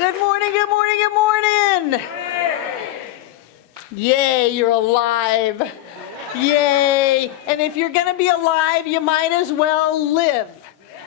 Good morning, good morning, good morning. Yay, you're alive. Yay. And if you're going to be alive, you might as well live.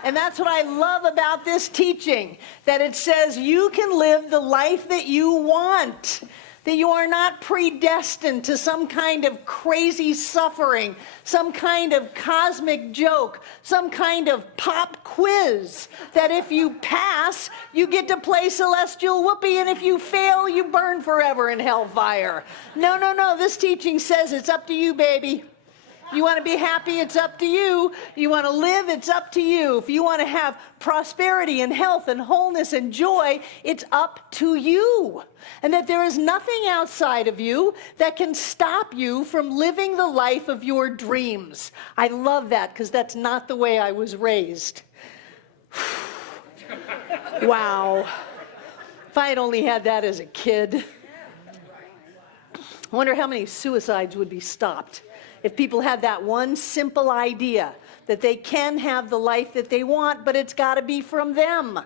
And that's what I love about this teaching, that it says you can live the life that you want, that you are not predestined to some kind of crazy suffering, some kind of cosmic joke, some kind of pop quiz, that if you pass, you get to play celestial whoopee, and if you fail, you burn forever in hellfire. No, no, no, this teaching says it's up to you, baby. You want to be happy, it's up to you. You want to live, it's up to you. If you want to have prosperity and health and wholeness and joy, it's up to you. And that there is nothing outside of you that can stop you from living the life of your dreams. I love that because that's not the way I was raised. Wow. If I had only had that as a kid. I wonder how many suicides would be stopped if people had that one simple idea that they can have the life that they want, but it's got to be from them.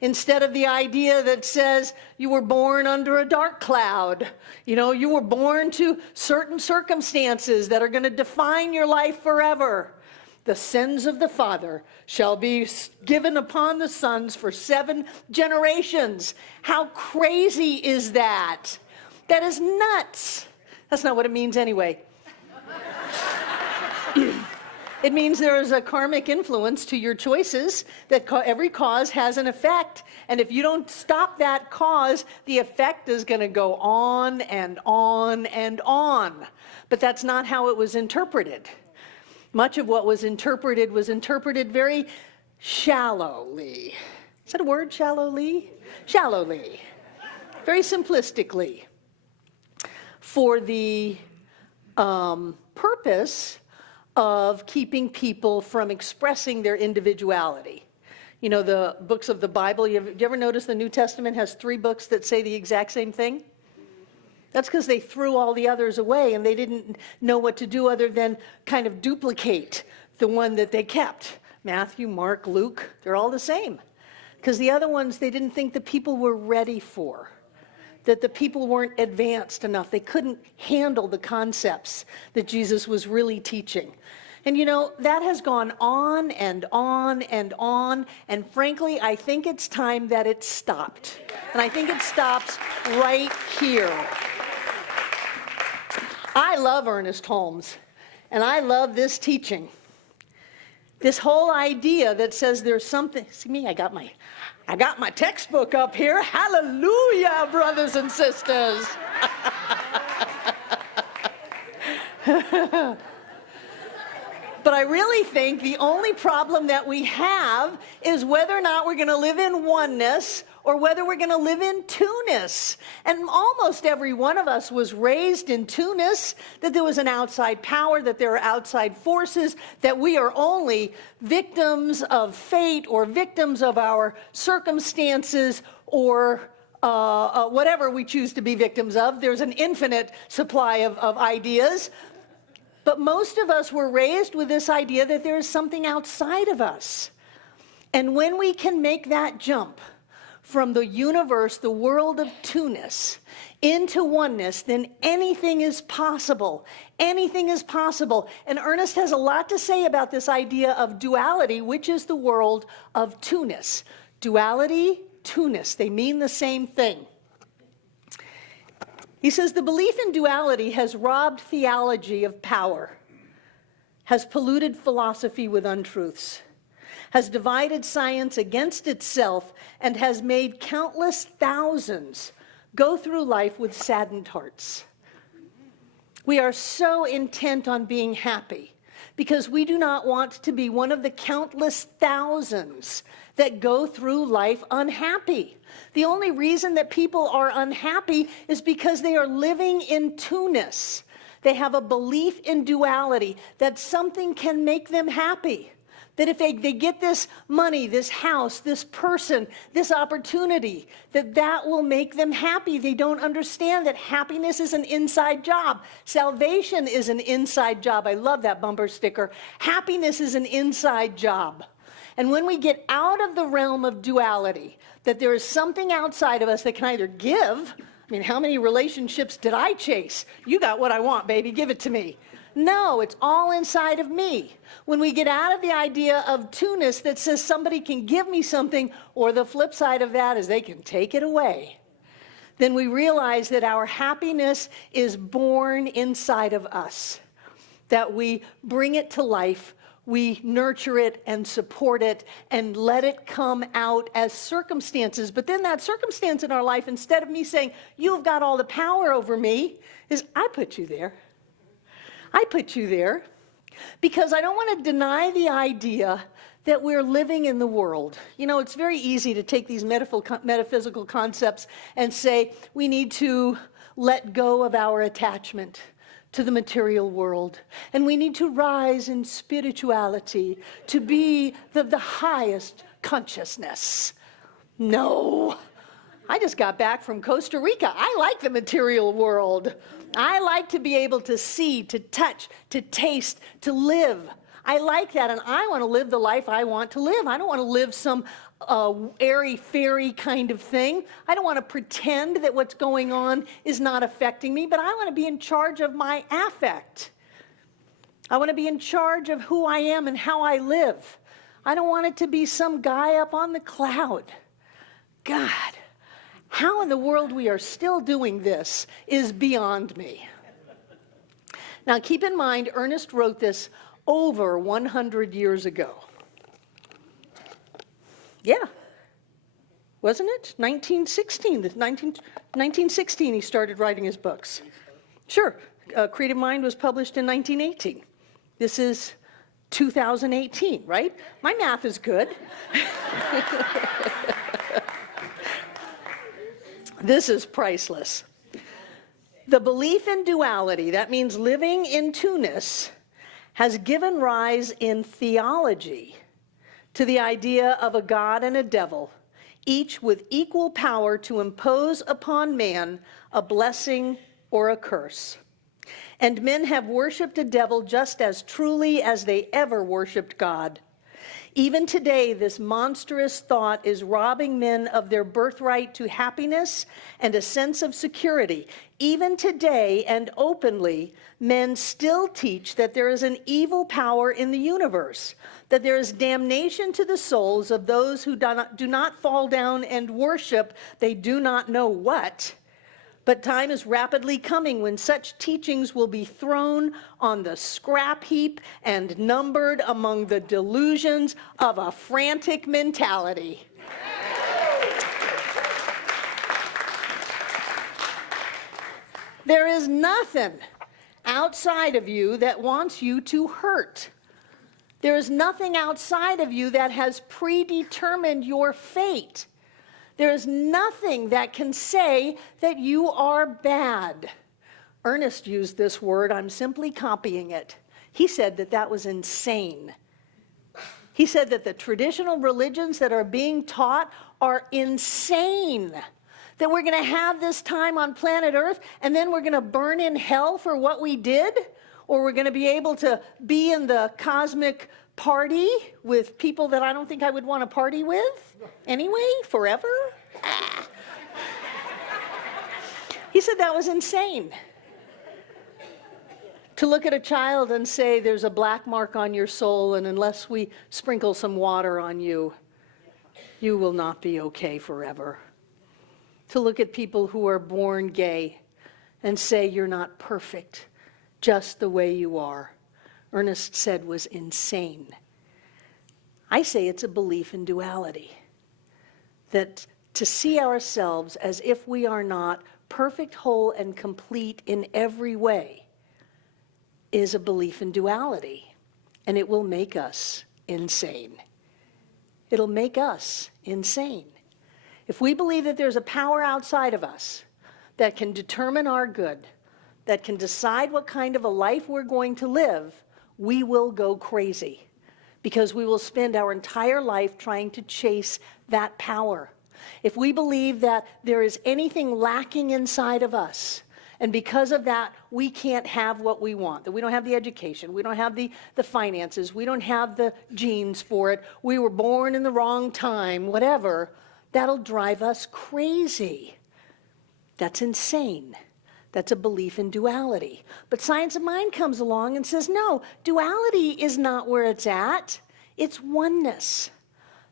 Instead of the idea that says you were born under a dark cloud. You know, you were born to certain circumstances that are going to define your life forever. The sins of the father shall be given upon the sons for 7 generations. How crazy is that? That is nuts. That's not what it means anyway. It means there is a karmic influence to your choices, that every cause has an effect. And if you don't stop that cause, the effect is going to go on and on and on. But that's not how it was interpreted. Much of what was interpreted very shallowly. Is that a word, shallowly? Shallowly. Very simplistically. For the purpose of keeping people from expressing their individuality. You know, the books of the Bible, you ever notice the New Testament has 3 books that say the exact same thing? That's because they threw all the others away and they didn't know what to do other than kind of duplicate the one that they kept. Matthew, Mark, Luke, they're all the same. Because the other ones they didn't think the people were ready for. That the people weren't advanced enough. They couldn't handle the concepts that Jesus was really teaching. And you know, that has gone on and on and on. And frankly, I think it's time that it stopped. And I think it stops right here. I love Ernest Holmes. And I love this teaching. This whole idea that says there's something. See me, I got my textbook up here. Hallelujah, brothers and sisters. But I really think the only problem that we have is whether or not we're going to live in oneness or whether we're going to live in two-ness. And almost every one of us was raised in two-ness, that there was an outside power, that there are outside forces, that we are only victims of fate or victims of our circumstances or whatever we choose to be victims of. There's an infinite supply of ideas. But most of us were raised with this idea that there is something outside of us. And when we can make that jump from the universe, the world of two-ness, into oneness, then anything is possible. Anything is possible. And Ernest has a lot to say about this idea of duality, which is the world of two-ness. Duality, two-ness, they mean the same thing. He says the belief in duality has robbed theology of power, has polluted philosophy with untruths, has divided science against itself, and has made countless thousands go through life with saddened hearts. We are so intent on being happy because we do not want to be one of the countless thousands that go through life unhappy. The only reason that people are unhappy is because they are living in two-ness. They have a belief in duality, that something can make them happy. That if they get this money, this house, this person, this opportunity, that will make them happy. They don't understand that happiness is an inside job. Salvation is an inside job. I love that bumper sticker. Happiness is an inside job. And when we get out of the realm of duality, that there is something outside of us that can either give, I mean, how many relationships did I chase? You got what I want, baby, give it to me. No, it's all inside of me. When we get out of the idea of two-ness that says somebody can give me something, or the flip side of that is they can take it away, then we realize that our happiness is born inside of us, that we bring it to life, we nurture it and support it and let it come out as circumstances. But then that circumstance in our life, instead of me saying, you've got all the power over me, is I put you there. I put you there because I don't want to deny the idea that we're living in the world. You know, it's very easy to take these metaphysical concepts and say we need to let go of our attachment to the material world, and we need to rise in spirituality to be the highest consciousness. No. I just got back from Costa Rica. I like the material world. I like to be able to see, to touch, to taste, to live. I like that, and I want to live the life I want to live. I don't want to live some airy-fairy kind of thing. I don't want to pretend that what's going on is not affecting me, but I want to be in charge of my affect. I want to be in charge of who I am and how I live. I don't want it to be some guy up on the cloud. God, how in the world we are still doing this is beyond me. Now, keep in mind, Ernest wrote this over 100 years ago. Yeah. Wasn't it? 1916 he started writing his books. Sure. Creative Mind was published in 1918. This is 2018, right? My math is good. This is priceless. The belief in duality, that means living in two-ness, has given rise in theology to the idea of a God and a devil, each with equal power to impose upon man a blessing or a curse. And men have worshipped a devil just as truly as they ever worshipped God. Even today, this monstrous thought is robbing men of their birthright to happiness and a sense of security. Even today, and openly, men still teach that there is an evil power in the universe, that there is damnation to the souls of those who do not fall down and worship they do not know what. But time is rapidly coming when such teachings will be thrown on the scrap heap and numbered among the delusions of a frantic mentality. There is nothing outside of you that wants you to hurt. There is nothing outside of you that has predetermined your fate. There is nothing that can say that you are bad. Ernest used this word. I'm simply copying it. He said that that was insane. He said that the traditional religions that are being taught are insane. That we're going to have this time on planet Earth and then we're going to burn in hell for what we did? Or we're going to be able to be in the cosmic party with people that I don't think I would want to party with anyway, forever? He said that was insane. To look at a child and say there's a black mark on your soul and unless we sprinkle some water on you, you will not be okay forever. To look at people who are born gay and say you're not perfect, just the way you are, Ernest said was insane. I say it's a belief in duality. That to see ourselves as if we are not perfect, whole, and complete in every way is a belief in duality. And it will make us insane. It'll make us insane. If we believe that there's a power outside of us that can determine our good, that can decide what kind of a life we're going to live, we will go crazy because we will spend our entire life trying to chase that power. If we believe that there is anything lacking inside of us, And because of that, we can't have what we want. That we don't have the education, we don't have the finances, we don't have the genes for it, we were born in the wrong time, whatever. That'll drive us crazy. That's insane. That's a belief in duality. But science of mind comes along and says, no, duality is not where it's at. It's oneness.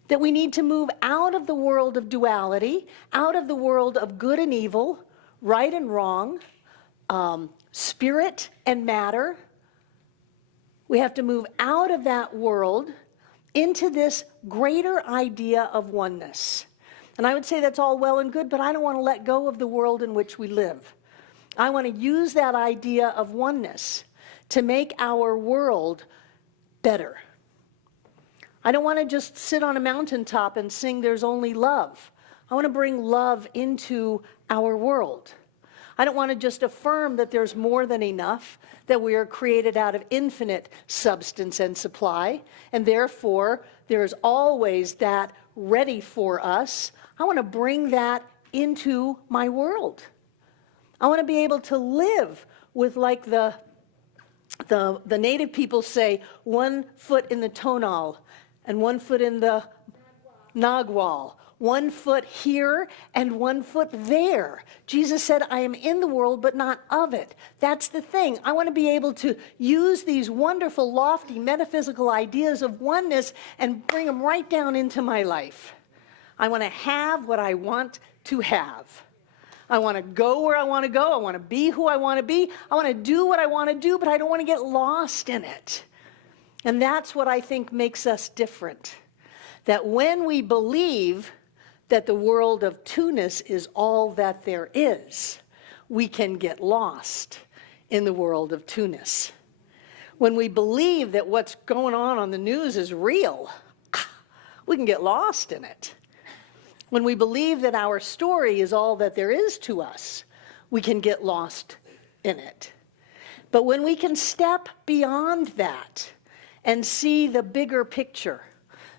That we need to move out of the world of duality, out of the world of good and evil, right and wrong, spirit and matter. We have to move out of that world into this greater idea of oneness. And I would say that's all well and good, but I don't want to let go of the world in which we live. I want to use that idea of oneness to make our world better. I don't want to just sit on a mountaintop and sing "There's only love." I want to bring love into our world. I don't want to just affirm that there's more than enough, that we are created out of infinite substance and supply, and therefore there's always that ready for us. I want to bring that into my world. I want to be able to live with, like the native people say, 1 foot in the tonal and 1 foot in the Nagual. 1 foot here and 1 foot there. Jesus said, I am in the world, but not of it. That's the thing. I want to be able to use these wonderful, lofty, metaphysical ideas of oneness and bring them right down into my life. I want to have what I want to have. I want to go where I want to go. I want to be who I want to be. I want to do what I want to do, but I don't want to get lost in it. And that's what I think makes us different. That when we believe that the world of two-ness is all that there is, we can get lost in the world of two-ness. When we believe that what's going on the news is real, we can get lost in it. When we believe that our story is all that there is to us, we can get lost in it. But when we can step beyond that and see the bigger picture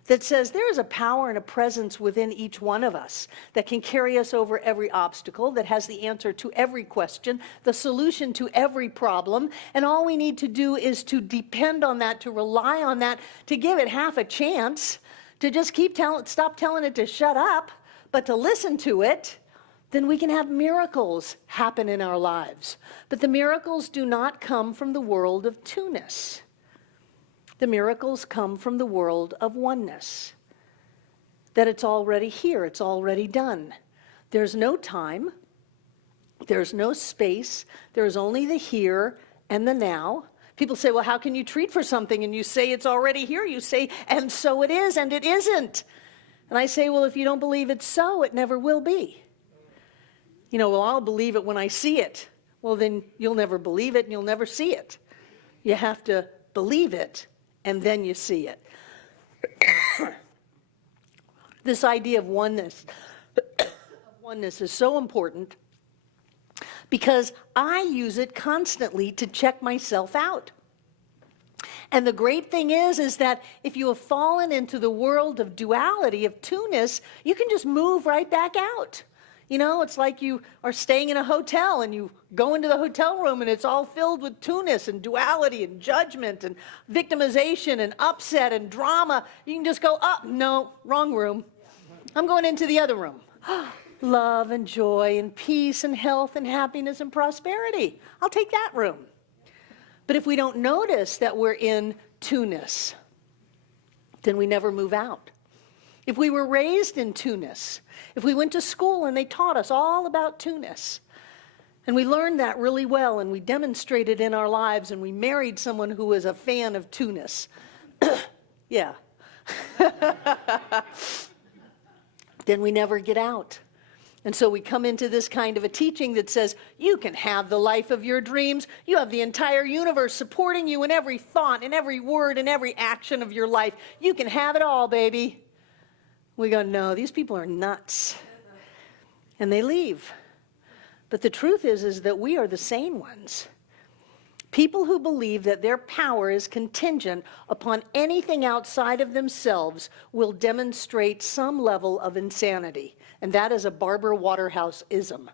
that says there is a power and a presence within each one of us that can carry us over every obstacle, that has the answer to every question, the solution to every problem, and all we need to do is to depend on that, to rely on that, to give it half a chance, to just stop telling it to shut up, but to listen to it, then we can have miracles happen in our lives. But the miracles do not come from the world of two-ness. The miracles come from the world of oneness. That it's already here, it's already done. There's no time, there's no space, there's only the here and the now. People say, well, how can you treat for something? And you say it's already here. You say, and so it is, and it isn't. And I say, well, if you don't believe it's so, it never will be. You know, well, I'll believe it when I see it. Well, then you'll never believe it and you'll never see it. You have to believe it and then you see it. This idea of oneness is so important because I use it constantly to check myself out. And the great thing is that if you have fallen into the world of duality, of two-ness, you can just move right back out. You know, it's like you are staying in a hotel and you go into the hotel room and it's all filled with two-ness and duality and judgment and victimization and upset and drama. You can just go, oh, no, wrong room. I'm going into the other room. Love and joy and peace and health and happiness and prosperity. I'll take that room. But if we don't notice that we're in two-ness, then we never move out. If we were raised in two-ness, if we went to school and they taught us all about two-ness, and we learned that really well and we demonstrated in our lives and we married someone who was a fan of two-ness, yeah, then we never get out. And so we come into this kind of a teaching that says, you can have the life of your dreams. You have the entire universe supporting you in every thought, in every word, in every action of your life. You can have it all, baby. We go, no, these people are nuts. And they leave. But the truth is that we are the sane ones. People who believe that their power is contingent upon anything outside of themselves will demonstrate some level of insanity. And that is a Barbara Waterhouse-ism.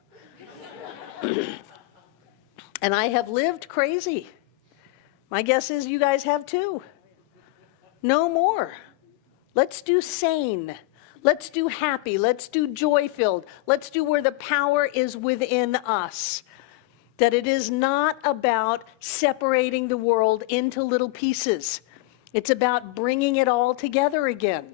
And I have lived crazy. My guess is you guys have too. No more. Let's do sane. Let's do happy. Let's do joy-filled. Let's do where the power is within us. That it is not about separating the world into little pieces. It's about bringing it all together again.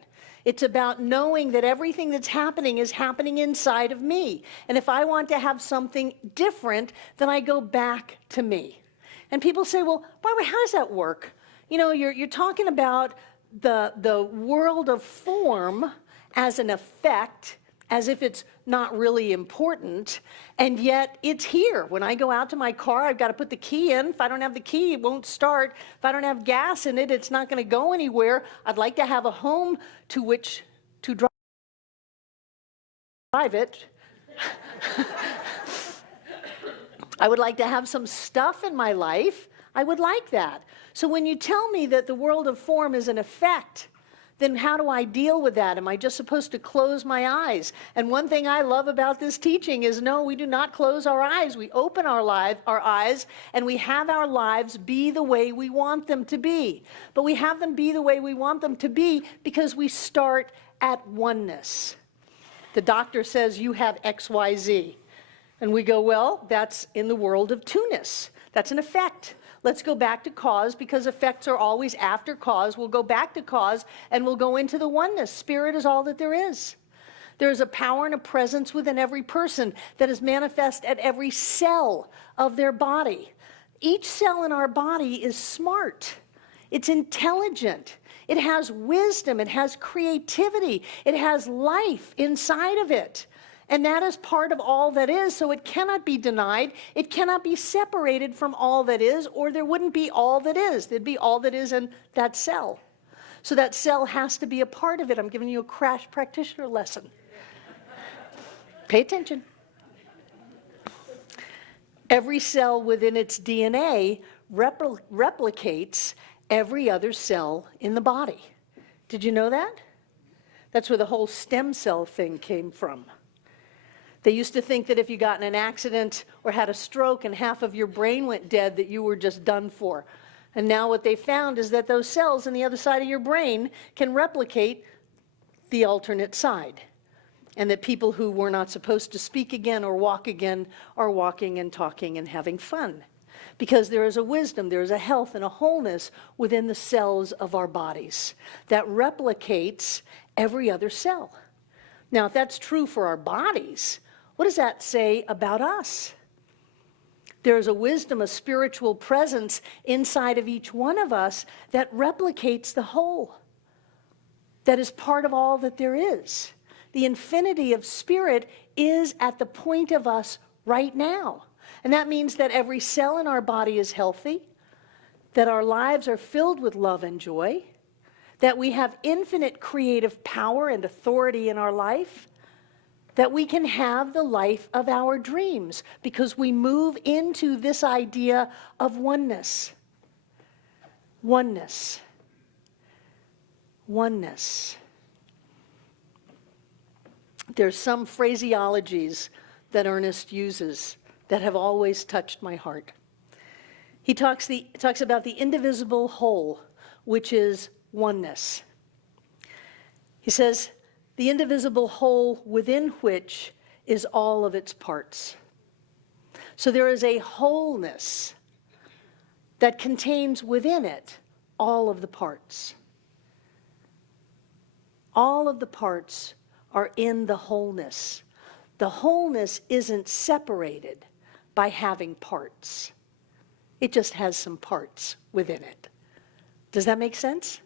It's about knowing that everything that's happening is happening inside of me. And if I want to have something different, then I go back to me. And people say, well, Barbara, how does that work? You know, you're talking about the world of form as an effect, as if it's not really important, and yet it's here. When I go out to my car, I've got to put the key in. If I don't have the key, it won't start. If I don't have gas in it, it's not going to go anywhere. I'd like to have a home to which to drive it. I would like to have some stuff in my life. I would like that. So when you tell me that the world of form is an effect, then how do I deal with that? Am I just supposed to close my eyes? And one thing I love about this teaching is, no, we do not close our eyes. We open our eyes, and we have our lives be the way we want them to be. But we have them be the way we want them to be because we start at oneness. The doctor says, you have XYZ. And we go, well, that's in the world of two-ness. That's an effect. Let's go back to cause, because effects are always after cause. We'll go back to cause, and we'll go into the oneness. Spirit is all that there is. There is a power and a presence within every person that is manifest at every cell of their body. Each cell in our body is smart. It's intelligent. It has wisdom. It has creativity. It has life inside of it. And that is part of all that is, so it cannot be denied. It cannot be separated from all that is, or there wouldn't be all that is. There'd be all that is in that cell. So that cell has to be a part of it. I'm giving you a crash practitioner lesson. Pay attention. Every cell within its DNA replicates every other cell in the body. Did you know that? That's where the whole stem cell thing came from. They used to think that if you got in an accident or had a stroke and half of your brain went dead, that you were just done for. And now what they found is that those cells on the other side of your brain can replicate the alternate side. And that people who were not supposed to speak again or walk again are walking and talking and having fun. Because there is a wisdom, there is a health and a wholeness within the cells of our bodies that replicates every other cell. Now, if that's true for our bodies, what does that say about us? There's a wisdom, a spiritual presence inside of each one of us that replicates the whole, that is part of all that there is. The infinity of spirit is at the point of us right now. And that means that every cell in our body is healthy, that our lives are filled with love and joy, that we have infinite creative power and authority in our life, that we can have the life of our dreams because we move into this idea of oneness. Oneness. Oneness. There's some phraseologies that Ernest uses that have always touched my heart. He talks about the indivisible whole, which is oneness. He says, the indivisible whole within which is all of its parts. So there is a wholeness that contains within it all of the parts. All of the parts are in the wholeness. The wholeness isn't separated by having parts. It just has some parts within it. Does that make sense?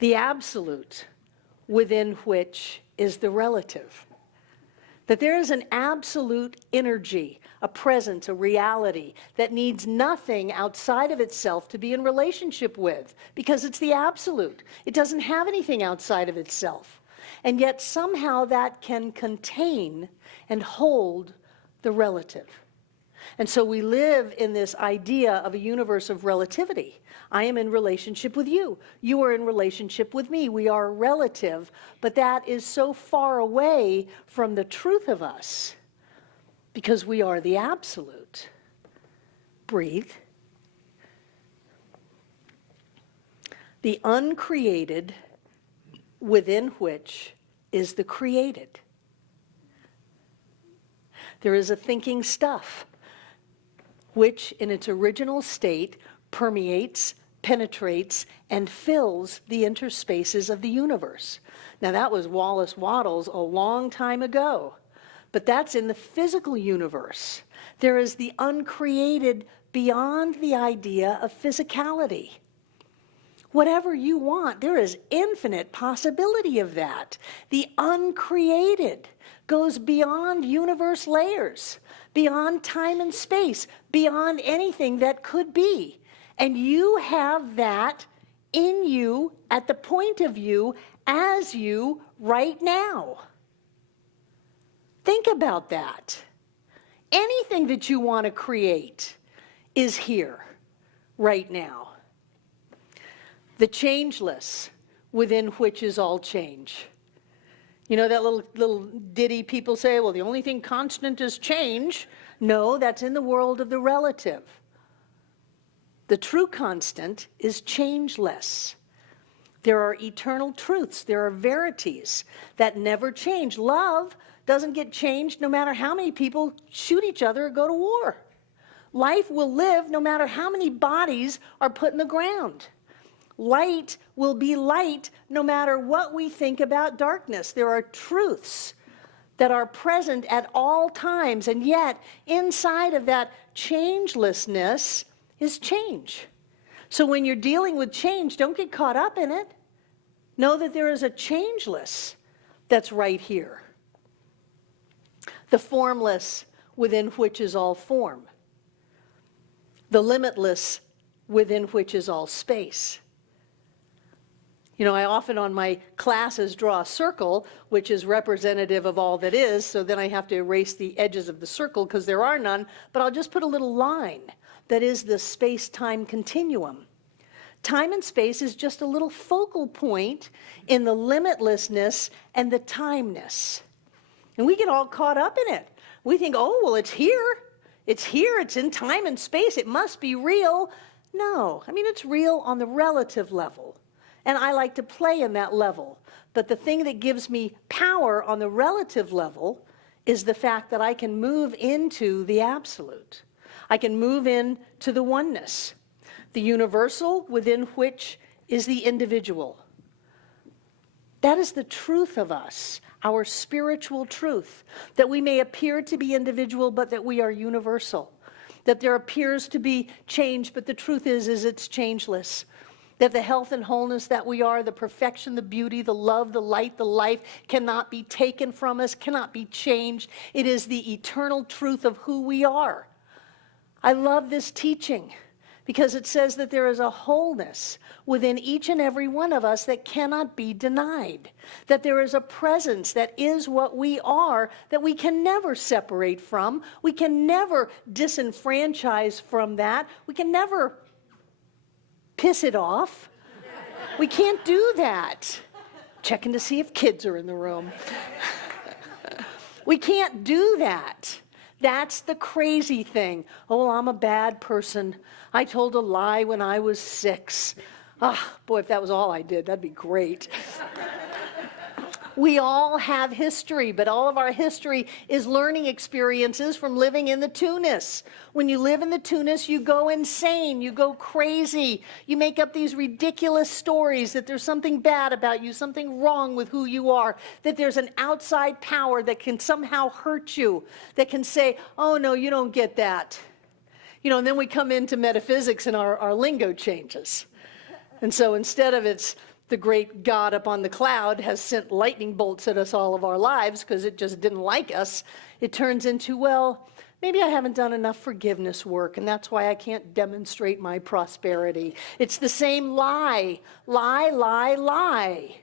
The absolute within which is the relative. That there is an absolute energy, a presence, a reality that needs nothing outside of itself to be in relationship with, because it's the absolute. It doesn't have anything outside of itself. And yet somehow that can contain and hold the relative. And so we live in this idea of a universe of relativity. I am in relationship with you. You are in relationship with me. We are relative, but that is so far away from the truth of us because we are the absolute. Breathe. The uncreated within which is the created. There is a thinking stuff which in its original state permeates, penetrates, and fills the interspaces of the universe. Now that was Wallace Wattles a long time ago, but that's in the physical universe. There is the uncreated beyond the idea of physicality. Whatever you want, there is infinite possibility of that. The uncreated goes beyond universe layers, beyond time and space, beyond anything that could be. And you have that in you, at the point of you, as you right now. Think about that. Anything that you want to create is here, right now. The changeless, within which is all change. You know that little ditty people say, well, the only thing constant is change. No, that's in the world of the relative. The true constant is changeless. There are eternal truths. There are verities that never change. Love doesn't get changed no matter how many people shoot each other or go to war. Life will live no matter how many bodies are put in the ground. Light will be light no matter what we think about darkness. There are truths that are present at all times, and yet inside of that changelessness is change. So when you're dealing with change, don't get caught up in it. Know that there is a changeless that's right here. The formless within which is all form. The limitless within which is all space. You know, I often on my classes draw a circle, which is representative of all that is, so then I have to erase the edges of the circle because there are none, but I'll just put a little line that is the space-time continuum. Time and space is just a little focal point in the limitlessness and the timeness. And we get all caught up in it. We think, oh, well, it's here. It's here. It's in time and space. It must be real. No, I mean, it's real on the relative level. And I like to play in that level. But the thing that gives me power on the relative level is the fact that I can move into the absolute. I can move into the oneness, the universal within which is the individual. That is the truth of us, our spiritual truth, that we may appear to be individual, but that we are universal. That there appears to be change, but the truth is it's changeless. That the health and wholeness that we are, the perfection, the beauty, the love, the light, the life cannot be taken from us, cannot be changed. It is the eternal truth of who we are. I love this teaching because it says that there is a wholeness within each and every one of us that cannot be denied. That there is a presence that is what we are that we can never separate from. We can never disenfranchise from that. We can never piss it off. We can't do that. Checking to see if kids are in the room. We can't do that. That's the crazy thing. Oh, well, I'm a bad person. I told a lie when I was 6. Ah, boy, if that was all I did, that'd be great. We all have history, but all of our history is learning experiences from living in the two-ness. When you live in the two-ness, you go insane, you go crazy. You make up these ridiculous stories that there's something bad about you, something wrong with who you are, that there's an outside power that can somehow hurt you, that can say, oh, no, you don't get that. You know, and then we come into metaphysics and our lingo changes. And so instead of it's the great God up on the cloud has sent lightning bolts at us all of our lives because it just didn't like us, it turns into, well, maybe I haven't done enough forgiveness work, and that's why I can't demonstrate my prosperity. It's the same lie, lie, lie, lie.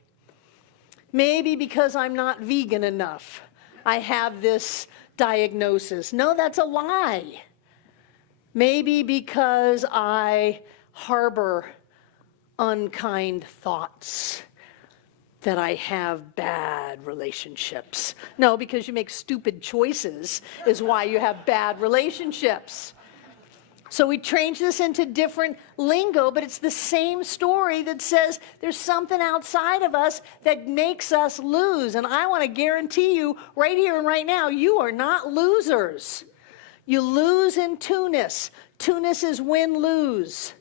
Maybe because I'm not vegan enough, I have this diagnosis. No, that's a lie. Maybe because I harbor unkind thoughts, that I have bad relationships. No, because you make stupid choices is why you have bad relationships. So we change this into different lingo, but it's the same story that says there's something outside of us that makes us lose. And I want to guarantee you right here and right now, you are not losers. You lose in two-ness. Two-ness is win-lose.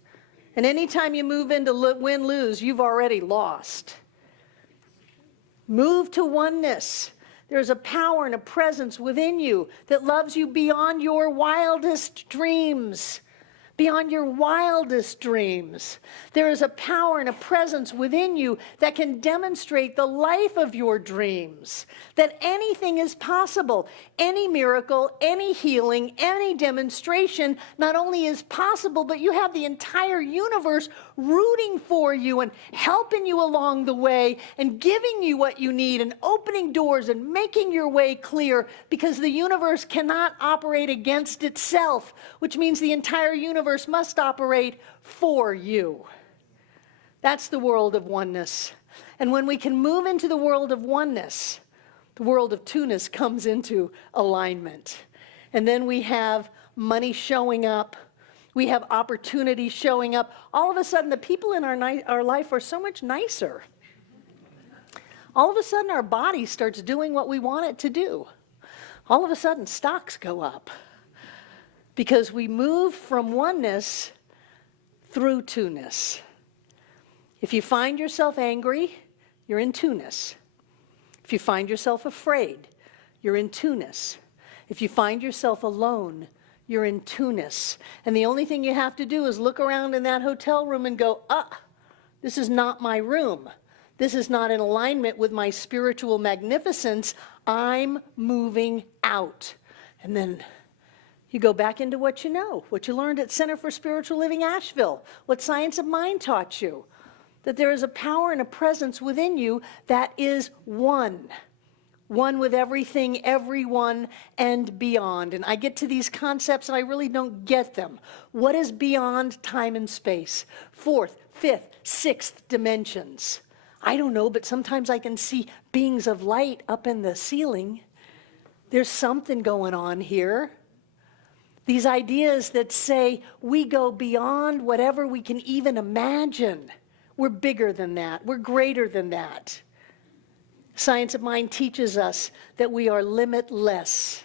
And anytime you move into win-lose, you've already lost. Move to oneness. There's a power and a presence within you that loves you beyond your wildest dreams. Beyond your wildest dreams. There is a power and a presence within you that can demonstrate the life of your dreams. That anything is possible. Any miracle, any healing, any demonstration not only is possible, but you have the entire universe rooting for you and helping you along the way and giving you what you need and opening doors and making your way clear, because the universe cannot operate against itself, which means the entire universe must operate for you. That's the world of oneness. And when we can move into the world of oneness, the world of two-ness comes into alignment. And then we have money showing up. We have opportunity showing up. All of a sudden, the people in our life are so much nicer. All of a sudden, our body starts doing what we want it to do. All of a sudden, stocks go up. Because we move from oneness through two-ness. If you find yourself angry, you're in two-ness. If you find yourself afraid, you're in two-ness. If you find yourself alone, you're in two-ness. And the only thing you have to do is look around in that hotel room and go, this is not my room. This is not in alignment with my spiritual magnificence. I'm moving out. And then you go back into what you know, what you learned at Center for Spiritual Living, Asheville, what Science of Mind taught you, that there is a power and a presence within you that is one with everything, everyone, and beyond. And I get to these concepts and I really don't get them. What is beyond time and space? Fourth, fifth, sixth dimensions. I don't know, but sometimes I can see beings of light up in the ceiling. There's something going on here. These ideas that say we go beyond whatever we can even imagine. We're bigger than that. We're greater than that. Science of Mind teaches us that we are limitless,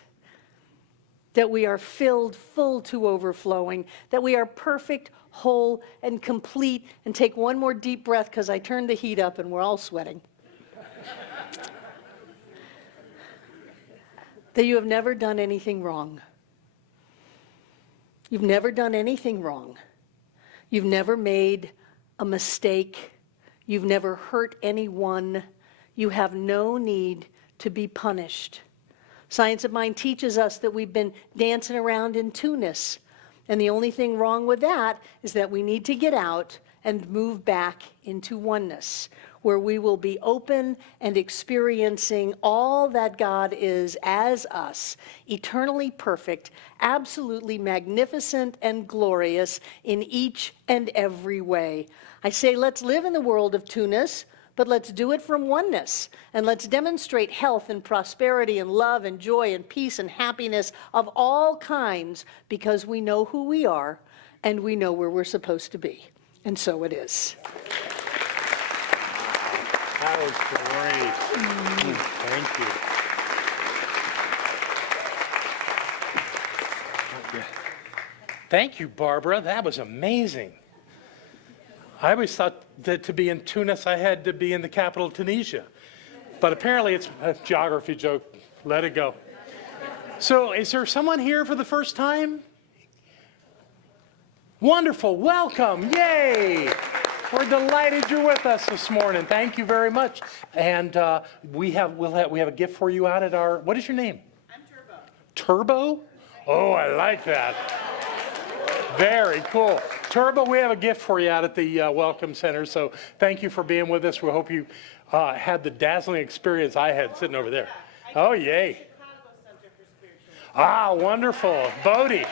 that we are filled full to overflowing, that we are perfect, whole, and complete. And take one more deep breath because I turned the heat up and we're all sweating. That you have never done anything wrong. You've never done anything wrong. You've never made a mistake. You've never hurt anyone. You have no need to be punished. Science of Mind teaches us that we've been dancing around in two-ness. And the only thing wrong with that is that we need to get out and move back into oneness, where we will be open and experiencing all that God is as us, eternally perfect, absolutely magnificent and glorious in each and every way. I say let's live in the world of two-ness, but let's do it from oneness, and let's demonstrate health and prosperity and love and joy and peace and happiness of all kinds, because we know who we are and we know where we're supposed to be. And so it is. That was great. Thank you. Thank you, Barbara. That was amazing. I always thought that to be in Tunis, I had to be in the capital of Tunisia. But apparently it's a geography joke. Let it go. So is there someone here for the first time? Wonderful. Welcome. Yay. We're delighted you're with us this morning. Thank you very much. And we have a gift for you out at our, what is your name? I'm Turbo. Turbo? Oh, I like that. Very cool. Turbo, we have a gift for you out at the Welcome Center. So thank you for being with us. We hope you had the dazzling experience I had sitting over there. Oh, yay. Ah, wonderful. Bodie.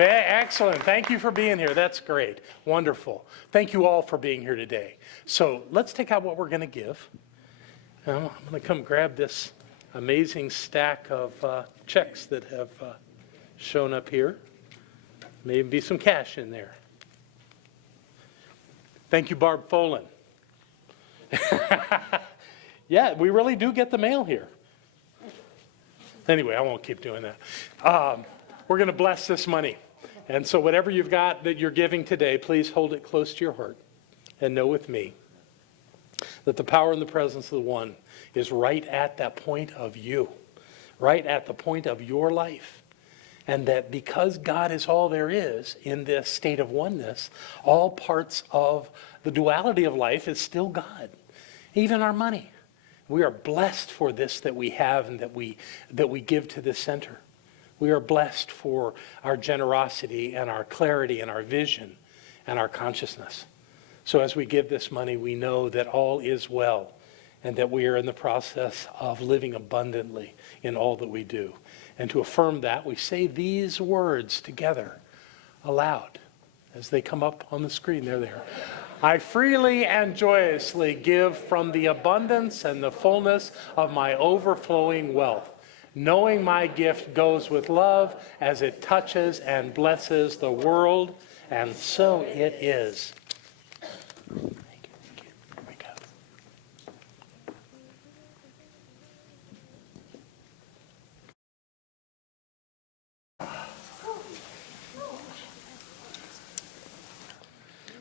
Excellent. Thank you for being here. That's great. Wonderful. Thank you all for being here today. So let's take out what we're going to give. I'm going to come grab this amazing stack of checks that have shown up here. Maybe be some cash in there. Thank you, Barb Folan. Yeah, we really do get the mail here. Anyway, I won't keep doing that. We're going to bless this money. And so whatever you've got that you're giving today, please hold it close to your heart and know with me that the power and the presence of the One is right at that point of you, right at the point of your life. And that because God is all there is in this state of oneness, all parts of the duality of life is still God, even our money. We are blessed for this that we have and that we give to this center. We are blessed for our generosity and our clarity and our vision and our consciousness. So as we give this money, we know that all is well and that we are in the process of living abundantly in all that we do. And to affirm that, we say these words together aloud as they come up on the screen. They're there. I freely and joyously give from the abundance and the fullness of my overflowing wealth, knowing my gift goes with love as it touches and blesses the world, and so it is. Thank you. Here we go.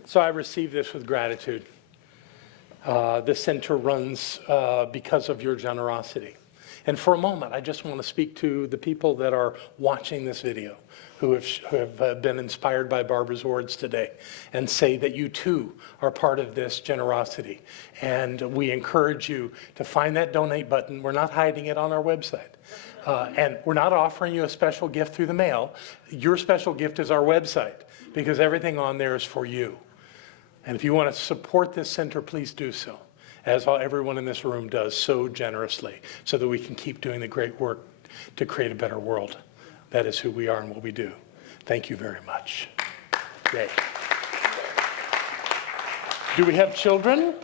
So I receive this with gratitude. This center runs because of your generosity. And for a moment, I just want to speak to the people that are watching this video who have been inspired by Barbara's words today and say that you too are part of this generosity. And we encourage you to find that donate button. We're not hiding it on our website. And we're not offering you a special gift through the mail. Your special gift is our website because everything on there is for you. And if you want to support this center, please do so, as everyone in this room does so generously, so that we can keep doing the great work to create a better world. That is who we are and what we do. Thank you very much. Yay. Do we have children?